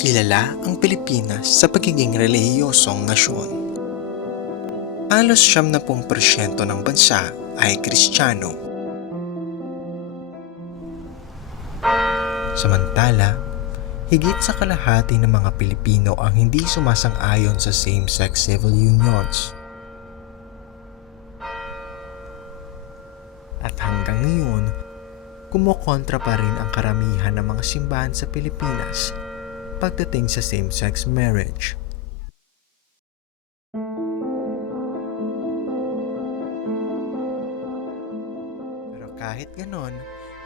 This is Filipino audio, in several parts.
Kilala ang Pilipinas sa pagiging relihiyosong nasyon. Halos 70% ng bansa ay Kristiyano. Samantala, higit sa kalahati ng mga Pilipino ang hindi sumasang-ayon sa same-sex civil unions. At hanggang ngayon, kumokontra pa rin ang karamihan ng mga simbahan sa Pilipinas pagdating sa same-sex marriage. Pero kahit ganon,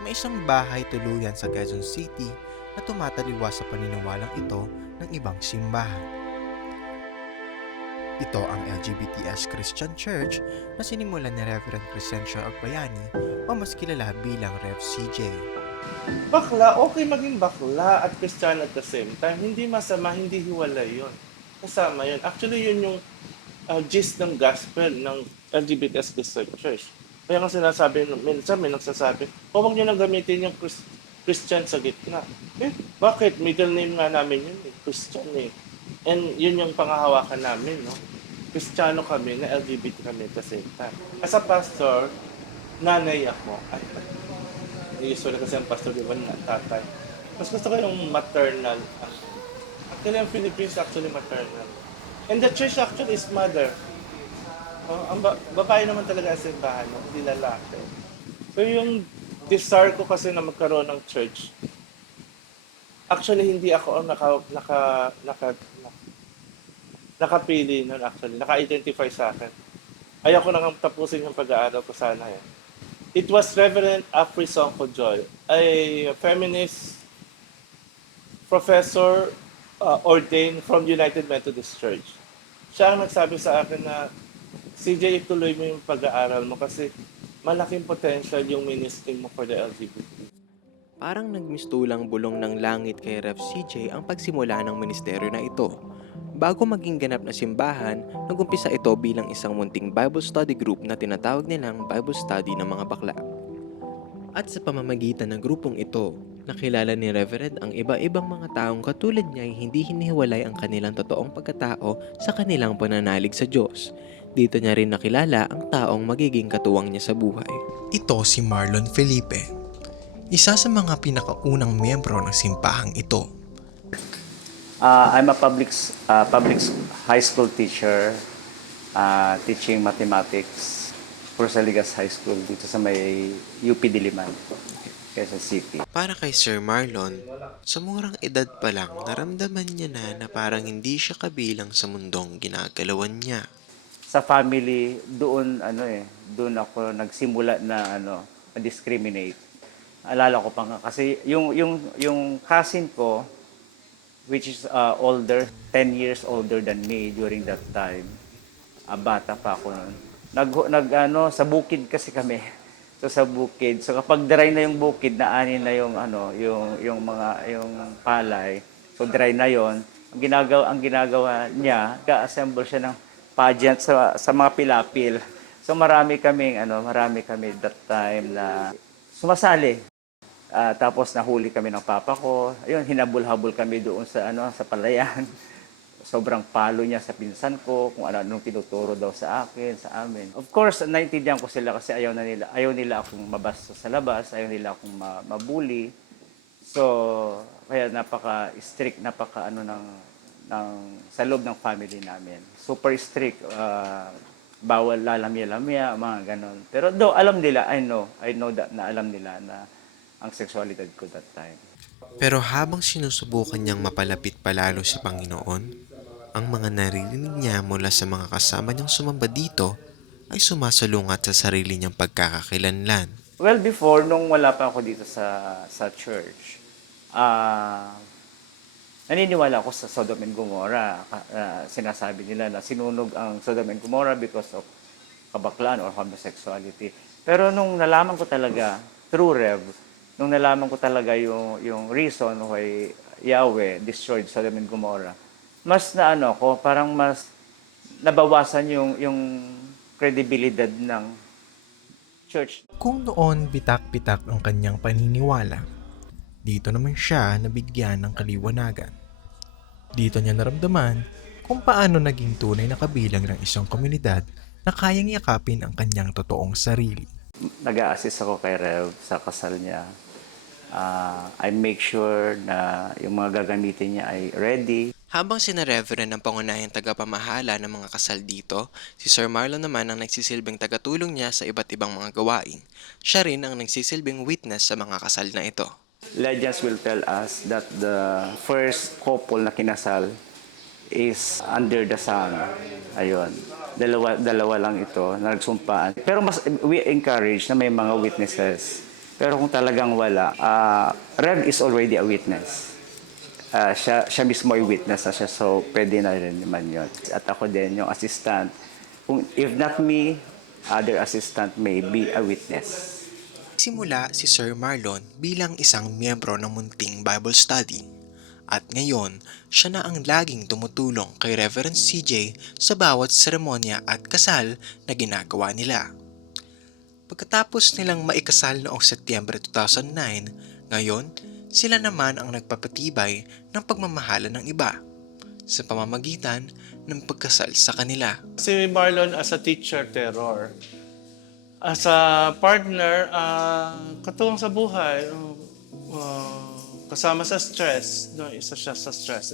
may isang bahay tuluyan sa Quezon City na tumataliwa sa paniniwalang ito ng ibang simbahan. Ito ang LGBTS Christian Church na sinimulan ni Reverend Crescencio Agbayani o mas kilala bilang Rev. CJ. Bakla, okay maging bakla at Christian at the same time. Hindi masama, hindi hiwalay yun. Kasama yun. Actually, yun yung gist ng gospel ng LGBTS Christian Church. Kaya nga sinasabi, minsan may nagsasabi, huwag nyo nang gamitin yung Christian sa gitna. Bakit? Middle name nga namin yun Christian eh. And yun yung pangahawakan namin, no? Kristiyano kami, na LGBT kami at the same time. As a pastor, nanay ako. Usually kasi ang pastor, di ba, na tatay. Mas gusto ko yung maternal. Actually, ang Philippines actually maternal. And the church actually is mother. Ang babae naman talaga ang simbahan, no? Hindi lalaki. So yung desire ko kasi na magkaroon ng church, actually hindi ako ang nakapili nun actually, naka-identify sa akin. Ayaw ko nang tapusin yung pag-aaral ko sana eh. It was Reverend Afri Songko Joy, a feminist professor ordained from United Methodist Church. Siya ang nagsabi sa akin na, CJ, ituloy mo yung pag-aaral mo kasi malaking potential yung ministry mo for the LGBT. Parang nagmistulang bulong ng langit kay Rev. CJ ang pagsimula ng ministeryo na ito. Bago maging ganap na simbahan, nagumpisa ito bilang isang munting Bible study group na tinatawag nilang Bible Study ng mga bakla. At sa pamamagitan ng grupong ito, nakilala ni Reverend ang iba-ibang mga taong katulad niya ay hindi hinihiwalay ang kanilang totoong pagkatao sa kanilang pananalig sa Diyos. Dito niya rin nakilala ang taong magiging katuwang niya sa buhay. Ito si Marlon Felipe, isa sa mga pinakaunang miyembro ng simpahang ito. I'm a public high school teacher, teaching mathematics for Saligas High School dito sa may UP Diliman, Quezon City. Para kay Sir Marlon, sa murang edad pa lang naramdaman niya na parang hindi siya kabilang sa mundong ginagalawan niya. Sa family, doon ako nagsimula na discriminate. Alala ko pa nga kasi yung cousin ko, which is older, 10 years older than me during that time. Bata pa ako noon. Sa bukid kasi kami. So sa bukid, so kapag dry na yung bukid, naanin na yung yung palay. So dry na yon. Ang ginagawa niya, ga-assemble siya ng pageant sa mga pilapil. So marami kami that time na sumasali. Tapos nahuli kami ng papa ko. Ayun, hinabol-habol kami doon sa palayan. Sobrang palo niya sa pinsan ko, kung anong tinuturo daw sa akin, sa amin. Of course, naintindihan ko sila kasi ayaw nila akong mabasta sa labas, ayaw nila akong mabully. So, kaya napaka-strict, sa loob ng family namin. Super strict, bawal lalamya-lamya, mga ganon. Pero alam nila, I know that na alam nila na ang sexualidad ko that time. Pero habang sinusubukan niyang mapalapit palalo sa Panginoon, ang mga naririnig niya mula sa mga kasama niyang sumamba dito ay sumasalungat sa sarili niyang pagkakakilanlan. Well, before, nung wala pa ako dito sa church, naniniwala ako sa Sodom and Gomorrah. Sinasabi nila na sinunog ang Sodom and Gomorrah because of kabaklaan or homosexuality. Pero nung nalaman ko talaga, through Rev, nung nalaman ko talaga yung reason why Yahweh destroyed Sodom and Gomorrah, mas parang mas nabawasan yung credibility ng church. Kung noon bitak-bitak ang kanyang paniniwala, dito naman siya nabigyan ng kaliwanagan. Dito niya naramdaman kung paano naging tunay na kabilang ng isang komunidad na kayang yakapin ang kanyang totoong sarili. Nag-a-assist ako kay Rev sa kasal niya. I make sure na yung mga gagamitin niya ay ready. Habang sina Reverend ang pangunahing tagapamahala ng mga kasal dito, si Sir Marlon naman ang nagsisilbing tagatulong niya sa iba't ibang mga gawain. Siya rin ang nagsisilbing witness sa mga kasal na ito. Legends will tell us that the first couple na kinasal is under the sun. Ayun. Dalawa lang ito na nagsumpaan. Pero we encourage na may mga witnesses. Pero kung talagang wala, Rev is already a witness. Siya mismo ay witness na siya, so pwede na rin naman yun. At ako din, yung assistant. If not me, other assistant may be a witness. Simula si Sir Marlon bilang isang miyembro ng munting Bible study. At ngayon, siya na ang laging tumutulong kay Reverend CJ sa bawat seremonya at kasal na ginagawa nila. Pagkatapos nilang maikasal noong Setyembre 2009, ngayon, sila naman ang nagpapatibay ng pagmamahala ng iba sa pamamagitan ng pagkasal sa kanila. Si Marlon as a teacher, terror. As a partner, katuwang sa buhay. Kasama sa stress. No, isa siya sa stress.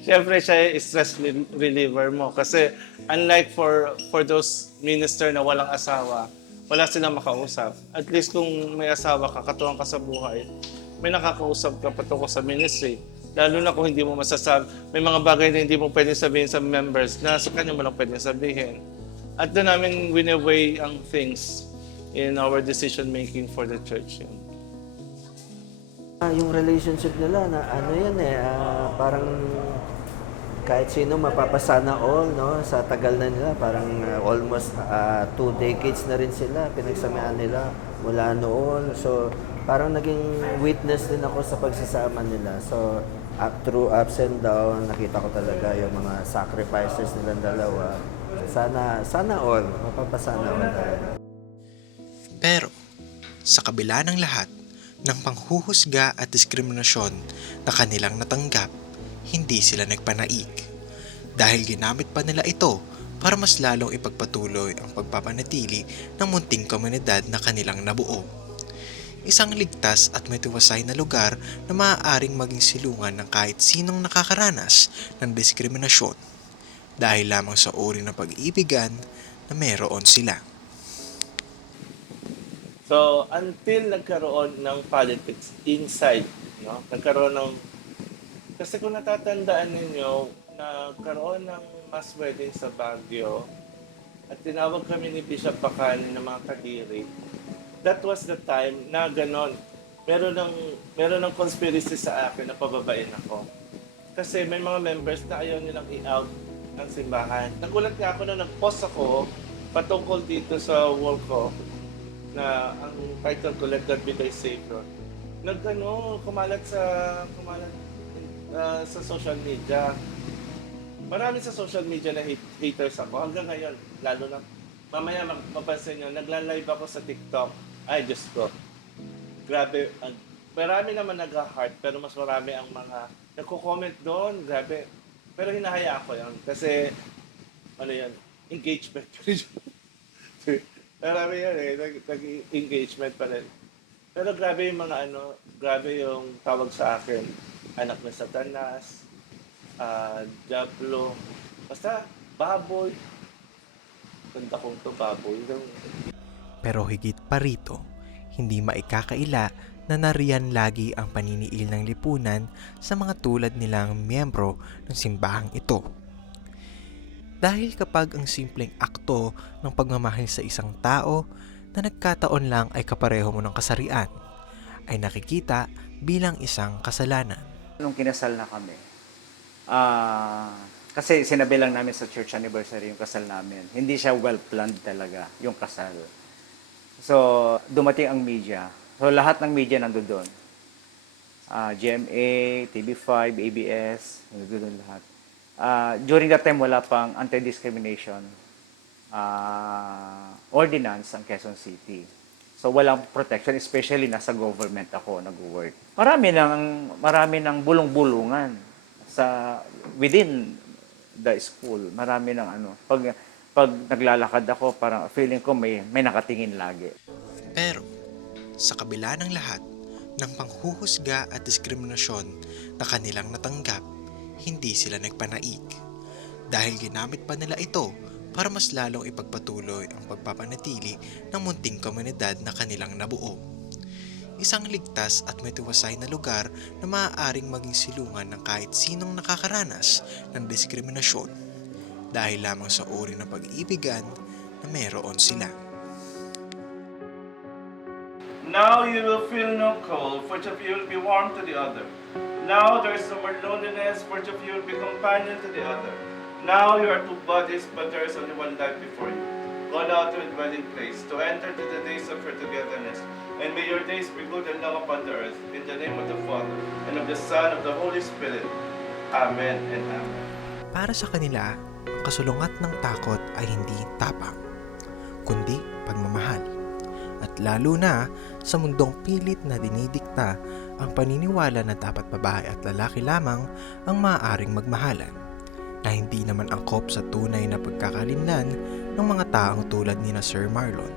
Siyempre, siya yung stress reliever mo. Kasi unlike for those minister na walang asawa, wala silang makausap. At least kung may asawa ka, katuwang ka sa buhay, may nakakausap ka patungkol sa ministry. Lalo na kung hindi mo masasabi, may mga bagay na hindi mo pwedeng sabihin sa members na sa kanya mo lang pwedeng sabihin. At doon namin win-away ang things in our decision making for the church. Yung relationship nila na ano yan parang kahit sino mapapasana all, no? Sa tagal na nila, parang almost 2 decades na rin sila, pinagsamahan nila mula noon. So, parang naging witness din ako sa pagsasama nila. So, through ups and down, nakita ko talaga yung mga sacrifices nilang dalawa. Sana all, mapapasana all talaga. Pero, sa kabila ng lahat ng panghuhusga at diskriminasyon na kanilang natanggap, hindi sila nagpanaig. Dahil ginamit pa nila ito para mas lalong ipagpatuloy ang pagpapanatili ng munting komunidad na kanilang nabuo. Isang ligtas at may tiwasay na lugar na maaaring maging silungan ng kahit sinong nakakaranas ng diskriminasyon dahil lamang sa uri ng pag-iibigan na meron sila. So, until nagkaroon ng politics inside, no? Nagkaroon ng... Kasi kung natatandaan ninyo, nagkaroon ng mass wedding sa Baguio at tinawag kami ni Bishop Bacan ng mga kadiri. That was the time na ganon. Meron ng conspiracy sa akin na pababain ako. Kasi may mga members na ayaw nilang i-out ng simbahan. Nagulat nga ako na nag-post ako patungkol dito sa wall ko na ang title ko, Let God Be Thy Savior. Kumalat sa social media. Marami sa social media na haters ako. Hanggang ngayon, lalo na, mamaya mapapansin nyo, nagla-live ako sa TikTok. Ay, Diyos ko. Grabe. Marami naman nag-heart, pero mas marami ang mga nagko-comment doon. Grabe. Pero hinahaya ako yan. Kasi, engagement. Marami yan nag-engagement pa rin. Pero grabe yung grabe yung tawag sa akin. Anak ng Satanas, Diablo, basta baboy. Ganda kong to, baboy. Pero higit pa rito, hindi maikakaila na nariyan lagi ang paniniil ng lipunan sa mga tulad nilang miyembro ng simbahang ito. Dahil kapag ang simpleng akto ng pagmamahal sa isang tao na nagkataon lang ay kapareho mo ng kasarian, ay nakikita bilang isang kasalanan. Nung kinasal na kami, kasi sinabi lang namin sa church anniversary yung kasal namin. Hindi siya well-planned talaga, yung kasal. So, dumating ang media. So, lahat ng media nandun doon. GMA, TV5, ABS, nandun lahat. During that time, wala pang anti-discrimination ordinance ang Quezon City. So walang protection, especially nasa government ako nag-work. Marami ng bulong-bulungan sa within the school. Marami ng ano. Pag naglalakad ako, parang feeling ko may nakatingin lagi. Pero, sa kabila ng lahat ng panghuhusga at diskriminasyon na kanilang natanggap, hindi sila nagpanaig. Dahil ginamit pa nila ito para mas lalong ipagpatuloy ang pagpapanatili ng munting komunidad na kanilang nabuo. Isang ligtas at matiwasay na lugar na maaaring maging silungan ng kahit sinong nakakaranas ng diskriminasyon dahil lamang sa uri ng pag-ibigan na meron sila. Now you will feel no cold, for each of you will be warm to the other. Now there is no more loneliness, for each of you will be companion to the other. Now you are two bodies, but there is only one life before you. Go now to your dwelling place, to enter to the days of your togetherness. And may your days be good and long upon the earth. In the name of the Father, and of the Son, and of the Holy Spirit. Amen and amen. Para sa kanila, ang kasulungat ng takot ay hindi tapang, kundi pagmamahal. At lalo na sa mundong pilit na dinidikta ang paniniwala na dapat babae at lalaki lamang ang maaaring magmahalan, na hindi naman angkop sa tunay na pagkakalinlan ng mga taong tulad ni na Sir Marlon.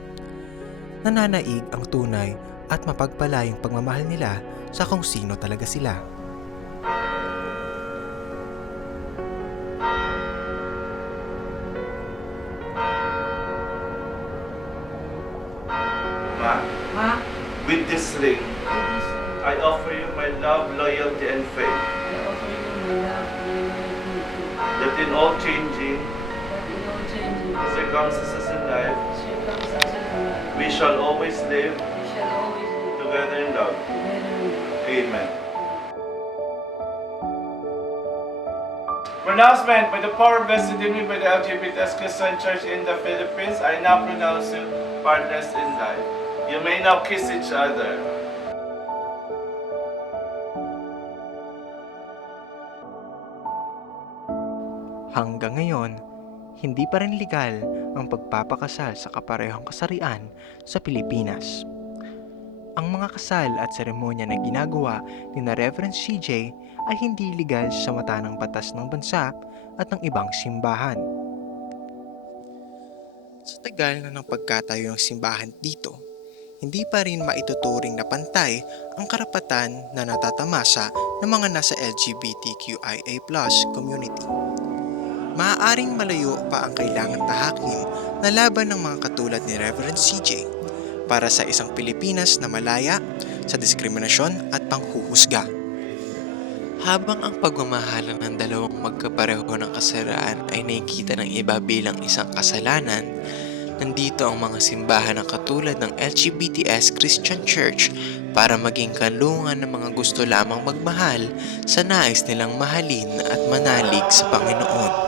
Nananaig ang tunay at mapagpalayang pagmamahal nila sa kung sino talaga sila. Ma, with this ring, I offer you my love, loyalty, and faith. That in all changing circumstances in life, we shall always live together in love. Amen. Pronouncement: by the power vested in me by the LGBTS Christian Church in the Philippines, I now pronounce you partners in life. You may now kiss each other. Hanggang ngayon, hindi pa rin legal ang pagpapakasal sa kaparehong kasarian sa Pilipinas. Ang mga kasal at seremonya na ginagawa ni na Reverend CJ ay hindi legal sa mata ng batas ng bansa at ng ibang simbahan. Sa tagal na ng pagkatayo ng simbahan dito, hindi pa rin maituturing na pantay ang karapatan na natatamasa ng mga nasa LGBTQIA+ community. Maaaring malayo pa ang kailangan tahakin na laban ng mga katulad ni Reverend CJ para sa isang Pilipinas na malaya sa diskriminasyon at panghuhusga. Habang ang pagmamahalan ng dalawang magkapareho ng kasiraan ay nakikita ng iba bilang isang kasalanan, nandito ang mga simbahan na katulad ng LGBTS Christian Church para maging kanlungan ng mga gusto lamang magmahal sa nais nilang mahalin at manalig sa Panginoon.